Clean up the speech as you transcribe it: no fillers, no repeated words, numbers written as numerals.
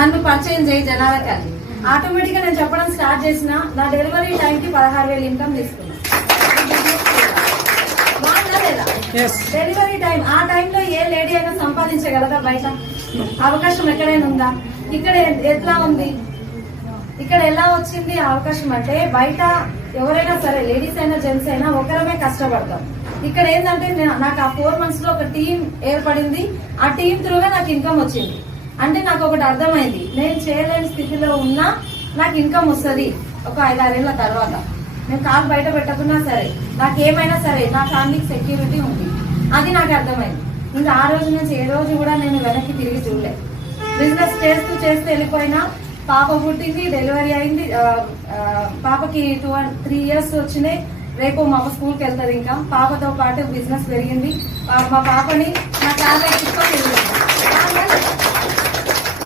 నన్ను పరిచయం చేయి జనాలకి అని ఆటోమేటిక్ గా నేను చెప్పడం స్టార్ట్ చేసిన నా డెలివరీ టైం కి 16,000 ఇన్కమ్ తీసుకున్నా. డెలివరీ టైం ఆ టైంలో ఏ లేడీ అయినా సంపాదించగలదా? బయట అవకాశం ఎక్కడైనా ఉందా? ఇక్కడ ఎట్లా ఉంది? ఇక్కడ ఎలా వచ్చింది అవకాశం అంటే బయట ఎవరైనా సరే లేడీస్ అయినా జెంట్స్ అయినా ఒకరమే కష్టపడతాం. ఇక్కడ ఏంటంటే నాకు ఆ 4 months లో ఒక టీం ఏర్పడింది. ఆ టీం త్రూగా నాకు ఇన్కమ్ వచ్చింది. అంటే నాకు ఒకటి అర్థమైంది, నేను చేయలేని స్థితిలో ఉన్నా నాకు ఇన్కమ్ వస్తుంది ఒక 5-6 ఏళ్ల తర్వాత. నేను కాలు బయట పెట్టకున్నా సరే నాకేమైనా సరే నా ఫ్యామిలీకి సెక్యూరిటీ ఉంది. అది నాకు అర్థమైంది. ఇంకా ఆ రోజు నుంచి ఏ రోజు కూడా నేను వెనక్కి తిరిగి చూడలే. బిజినెస్ చేస్తూ వెళ్ళిపోయినా పాప పుట్టింది, డెలివరీ అయింది. పాపకి 2-3 years వచ్చినాయి. రేపు మా స్కూల్కి వెళ్తుంది. ఇంకా పాపతో పాటు బిజినెస్ పెరిగింది. మా పాపని నా క్యాబ్